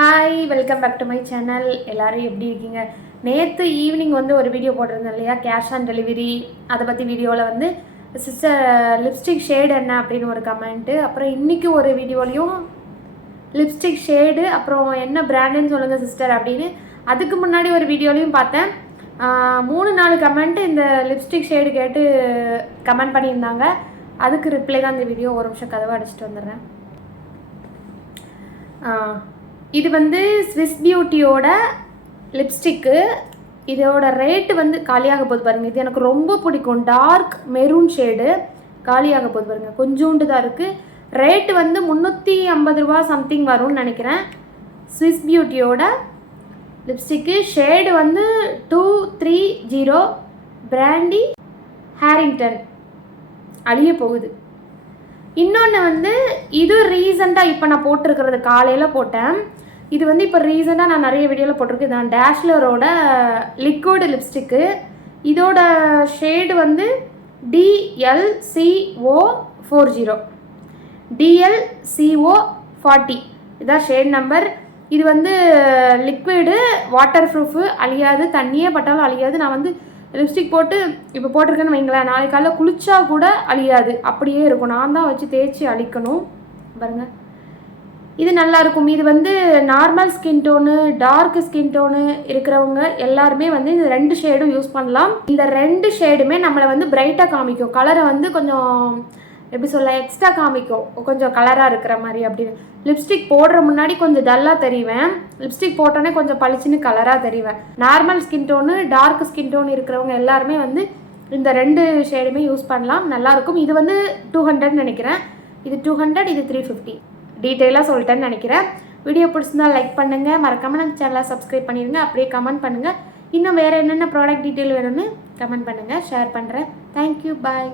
Hi welcome back to my channel. எல்லோரும் எப்படி இருக்கீங்க? நேற்று ஈவினிங் வந்து ஒரு வீடியோ போட்டிருந்தேன் இல்லையா, கேஷ் ஆன் டெலிவரி. அதை பற்றி வீடியோவில் வந்து சிஸ்டர் லிப்ஸ்டிக் ஷேடு என்ன அப்படின்னு ஒரு கமெண்ட்டு. அப்புறம் இன்றைக்கி ஒரு வீடியோலையும் லிப்ஸ்டிக் ஷேடு அப்புறம் என்ன பிராண்டுன்னு சொல்லுங்கள் சிஸ்டர் அப்படின்னு. அதுக்கு முன்னாடி ஒரு வீடியோலையும் பார்த்தேன். 3-4 கமெண்ட்டு இந்த லிப்ஸ்டிக் ஷேடு கேட்டு கமெண்ட் பண்ணியிருந்தாங்க. அதுக்கு ரிப்ளை தான் இந்த வீடியோ. ஒரு நிமிஷம் கதவை அடிச்சுட்டு வந்துடுறேன். இது வந்து ஸ்விஸ் பியூட்டியோட லிப்ஸ்டிக்கு. இதோட ரேட்டு வந்து காலியாக போகுது பாருங்கள். இது எனக்கு ரொம்ப பிடிக்கும். டார்க் மெரூன் ஷேடு காலியாக போகுது பாருங்கள். கொஞ்சோண்டு தான் இருக்குது. ரேட்டு வந்து 350 ரூபா சம்திங் வரும்னு நினைக்கிறேன். Swiss பியூட்டியோட lipstick. ஷேடு வந்து 230. Brandy Harrington. அழிய போகுது. இன்னொன்று வந்து இது ரீசெண்டாக இப்போ நான் போட்டிருக்கிறது காலையில் போட்டேன். இது வந்து இப்போ ரீசெண்டாக நான் நிறைய வீடியோவில் போட்டிருக்கேன். நான் டேஷ்லரோட லிக்விட் லிப்ஸ்டிக்கு. இதோட ஷேடு வந்து DLCO40 DLCO40 இதான் ஷேட் நம்பர். இது வந்து லிக்விடு, வாட்டர் ப்ரூஃபு, அழியாது. தண்ணியே பட்டாலும் அழியாது. நான் வந்து லிப்ஸ்டிக் போட்டு இப்போ போட்டிருக்கேன்னு வைங்களேன், நாளைக்கு காலையில் குளிச்சா கூட அழியாது, அப்படியே இருக்கும். நான் தான் வச்சு தேய்ச்சி அழிக்கணும் பாருங்கள். இது நல்லாயிருக்கும். இது வந்து normal skin tone, dark skin tone இருக்கிறவங்க எல்லாருமே வந்து இந்த 2 ஷேடும் யூஸ் பண்ணலாம். இந்த 2 ஷேடுமே நம்மளை வந்து பிரைட்டாக காமிக்கும். கலரை வந்து கொஞ்சம் எப்படி சொல்ல, எக்ஸ்ட்ரா காமிக்கும், கொஞ்சம் கலராக இருக்கிற மாதிரி அப்படின்னு. லிப்ஸ்டிக் போடுற முன்னாடி கொஞ்சம் டல்லாக தெரிவேன். லிப்ஸ்டிக் போட்டோன்னே கொஞ்சம் பளிச்சுன்னு கலராக தெரிவேன். Normal skin tone, dark skin tone இருக்கிறவங்க எல்லாருமே வந்து இந்த 2 ஷேடுமே யூஸ் பண்ணலாம். நல்லாயிருக்கும். இது வந்து 200 நினைக்கிறேன். இது 200, இது 350. டீட்டெயிலாக சொல்லிட்டேன்னு நினைக்கிறேன். வீடியோ பிடிச்சிருந்தால் லைக் பண்ணுங்கள். மறக்காமல் நம்ம சேனலை சப்ஸ்கிரைப் பண்ணிடுங்க. அப்படியே கமெண்ட் பண்ணுங்கள். இன்னும் வேறு என்னென்ன ப்ராடக்ட் டீட்டெயில் வேணும்னு கமெண்ட் பண்ணுங்கள். ஷேர் பண்ணுறேன். தேங்க்யூ. பாய்.